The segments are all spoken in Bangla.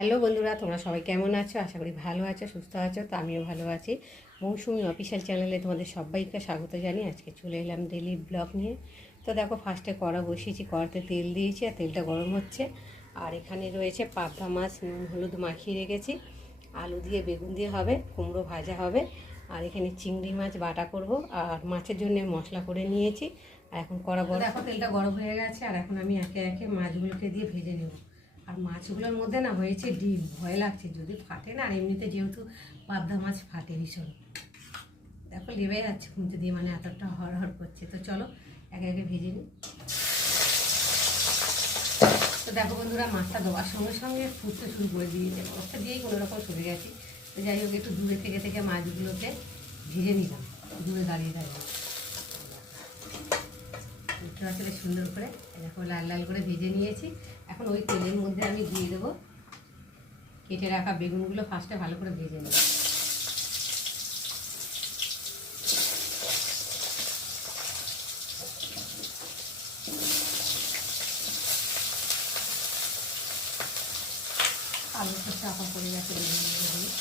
হ্যালো বন্ধুরা, তোমরা সবাই কেমন আছো? আশা করি ভালো আছো, সুস্থ আছো। তো আমিও ভালো আছি। মৌসুমি অফিসিয়াল চ্যানেলে তোমাদের সবাইকে স্বাগত জানিয়ে আজকে চলে এলাম ডেলি ব্লগ নিয়ে। তো দেখো, ফার্স্টে কড়া বসিয়েছি, কড়াতে তেল দিয়েছি আর তেলটা গরম হচ্ছে। আর এখানে রয়েছে পাবদা মাছ, নুন হলুদ মাখিয়ে রেখেছি। আলু দিয়ে বেগুন দিয়ে হবে, কুমড়ো ভাজা হবে। আর এখানে চিংড়ি মাছ বাটা করব, আর মাছের জন্য মশলা করে নিয়েছি। আর এখন কড়া গরম, দেখো তেলটা গরম হয়ে গেছে। আর এখন আমি একে একে মাছগুলোকে দিয়ে ভেজে নেব। আর মাছগুলোর মধ্যে না হয়েছে ডিম, ভয় লাগছে যদি ফাটে না। আর এমনিতে যেহেতু পাবদা মাছ ফাটে ভীষণ, দেখো লেবে যাচ্ছে খুঁজতে দিয়ে, মানে এতটা হড়হড় করছে। তো চলো একে একে ভেজে নিই। তো দেখো বন্ধুরা, মাছটা দেওয়ার সঙ্গে সঙ্গে ফুটতে শুরু করে দিয়েছে, মাছটা দিয়েই কোনো রকম সরে গেছি। তো যাই হোক, একটু দূরে থেকে থেকে মাছগুলোকে ভেজে নিলাম, দূরে দাঁড়িয়ে দাঁড়িয়ে উঠতে আসলে সুন্দর করে দেখো লাল লাল করে ভেজে নিয়েছি। এখন ওই তেলের মধ্যে আমি দিয়ে দেবো কেটে রাখা বেগুনগুলো, ফার্স্টে ভালো করে ভেজে নেব। আলুটা চাপা পড়ে গেছে বেগুনগুলো দিয়ে।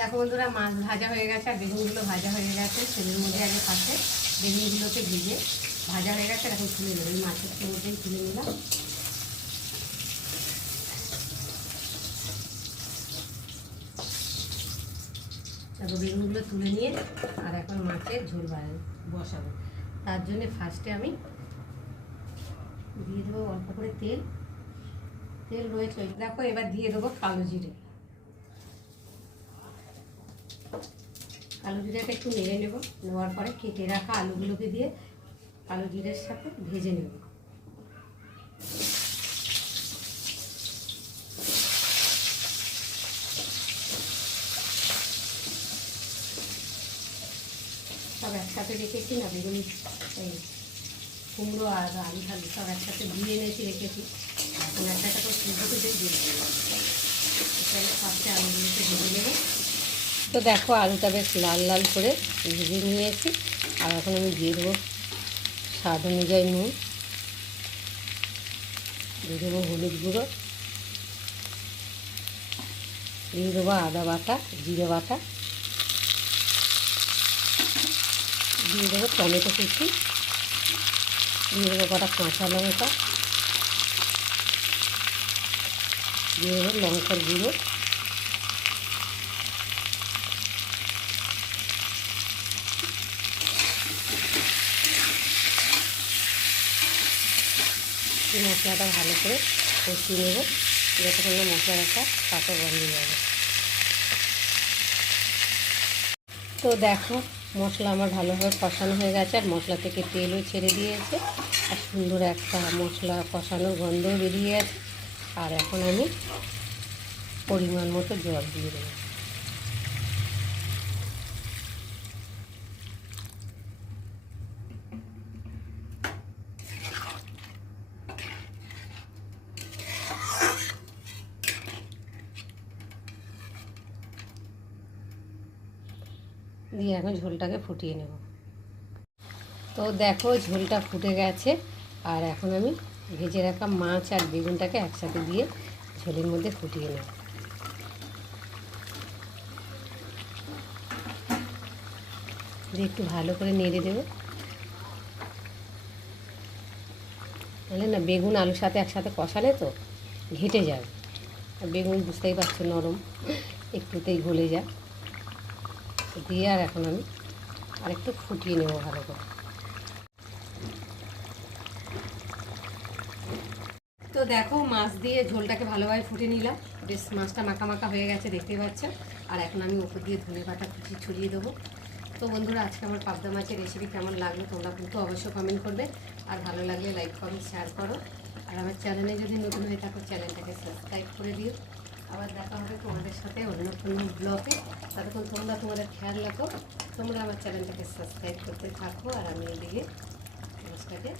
দেখো বন্ধুরা, মাছ ভাজা হয়ে গেছে আর বেগুনগুলো ভাজা হয়ে গেছে। তেলের মধ্যে আগে পাশে বেগুনগুলোকে ভেজে ভাজা হয়ে গেছে, এখন তুলে নেব। এই মাছের মধ্যেই তুলে নিলাম। তারপর বেগুনগুলো তুলে নিয়ে আর এখন মাছের ঝোল বসাবো। তার জন্য ফার্স্টে আমি দিয়ে দেবো অল্প করে তেল। তেল রয়েছে, দেখো এবার দিয়ে দেবো কালো জিরে। কালো জিরাটা একটু নেড়ে নেব, নেওয়ার পরে কেটে রাখা আলুগুলোকে দিয়ে কালো জিরের সাথে ভেজে নেব। সব একসাথে রেখেছি না, বেগুন এই কুমড়ো আর আলু ঠালু সব একসাথে ধুয়ে এনেছি রেখেছি। এখন একটা একটা করে ফুলকপি দিয়ে দেবো। এখানে ফার্স্টে আলুগুলোকে ভেজে নেব। তো দেখো, আলুটা বেশ লাল লাল করে ভেজে নিয়েছি। আর এখন আমি দিয়ে দেবো স্বাদ অনুযায়ী নুন, দিয়ে দেবো হলুদ গুঁড়ো, দিয়ে দেবো আদা বাটা, জিরে বাটা, দিয়ে দেবো টমেটো কুচি, দিয়ে দেবো কটা কাঁচা লঙ্কা, দিয়ে দেবো লঙ্কার গুঁড়ো, মশলাটা ভালো করে কষিয়ে নেব, যতক্ষণ না মশলার একটা কাঁচা গন্ধ যাবে। তো দেখো, মশলা আমার ভালোভাবে কষানো হয়ে গেছে, আর মশলা থেকে তেলও ছেড়ে দিয়েছে, আর সুন্দর একটা মশলা কষানোর গন্ধও বেরিয়ে গেছে। আর এখন আমি পরিমাণ মতো জল দিয়ে দেবো। দিয়ে এখন ঝোলটাকে ফুটিয়ে নেব। তো দেখো, ঝোলটা ফুটে গেছে। আর এখন আমি ভেজে রাখা মাছ আর বেগুনটাকে একসাথে দিয়ে ঝোলের মধ্যে ফুটিয়ে নেব। দিয়ে একটু ভালো করে নেড়ে দেবে, নাহলে না বেগুন আলুর সাথে একসাথে কষালে তো ঘেঁটে যাবে। আর বেগুন বুঝতেই পারছো নরম, একটুতেই গলে যায়। দিয়ে আর এখন আমি আরেকটু ফুটিয়ে নেব ভালো করে। তো দেখো, মাছ দিয়ে ঝোলটাকে ভালোভাবে ফুটে নিলাম, বেশ মাছটা মাখা মাখা হয়ে গেছে দেখতেই পাচ্ছ। আর এখন আমি উপর দিয়ে ধনেপাতা কুচি ছড়িয়ে দেবো। তো বন্ধুরা, আজকে আমার পাবদা মাছের রেসিপি কেমন লাগলো তোমরা কিন্তু অবশ্যই কমেন্ট করবে। আর ভালো লাগলে লাইক কমেন্ট শেয়ার করো। আর আমার চ্যানেলে যদি নতুন হয়ে থাকো চ্যানেলটাকে সাবস্ক্রাইব করে দিও। আবার দেখা হবে তোমাদের সাথে অন্য কোনো ব্লগে। ততক্ষণ তোমরা তোমাদের খেয়াল রাখো, তোমরা আমার চ্যানেলটাকে সাবস্ক্রাইব করতে থাকো, আর আমি এদিকে মাছটাকে